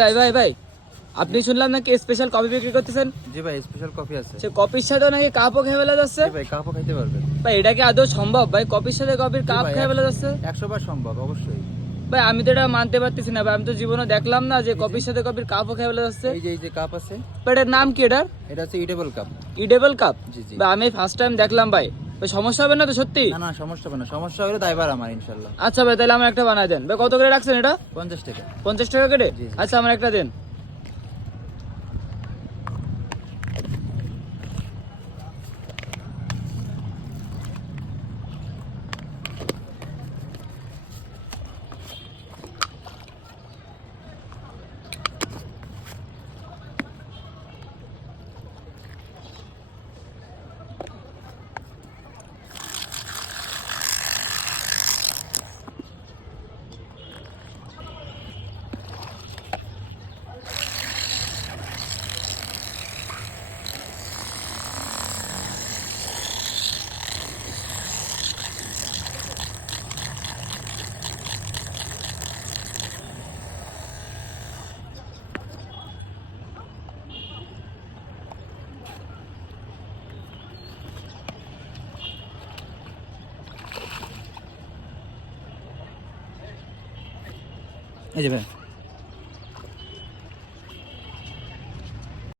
ভাই ভাই ভাই, আপনি শুনলাম নাকি স্পেশাল কফি বিক্রি করতেছেন? জি ভাই, স্পেশাল কফি আছে। সে কফির সাথে নাকি কাপও খেয়ে ফেলা যাচ্ছে? জি ভাই, কাপও খাইতে পারবেন। ভাই এটা কি আদৌ সম্ভব? ভাই কফির সাথে কফির জি কাপ ভাই, খেয়ে ফেলা যাচ্ছে? 100 বার সম্ভব, অবশ্যই। ভাই আমি তো এটা মানতে পারতেছি না ভাই, আমি তো জীবনে দেখলাম না যে কফির সাথে কফির কাপও খেয়ে ফেলা যাচ্ছে। এই যে কাপ আছে, ভাই এটার নাম কি? এটার এটা হচ্ছে ইটেবল কাপ। ইডেবল কাপ? জি জি। ভাই আমি ফার্স্ট টাইম দেখলাম ভাই। ভাই সমস্যা হবে না তো সত্যি? না না, সমস্যা হবে না, সমস্যা হলে দায়ভার আমার, ইনশাল্লাহ। আচ্ছা ভাই, তাহলে আমার একটা বানায় দেন। ভাই কত করে রাখছেন এটা? 50 টাকা। 50 টাকা কেটে? জি জি। আচ্ছা আমার একটা দেন। এই যে ভাই।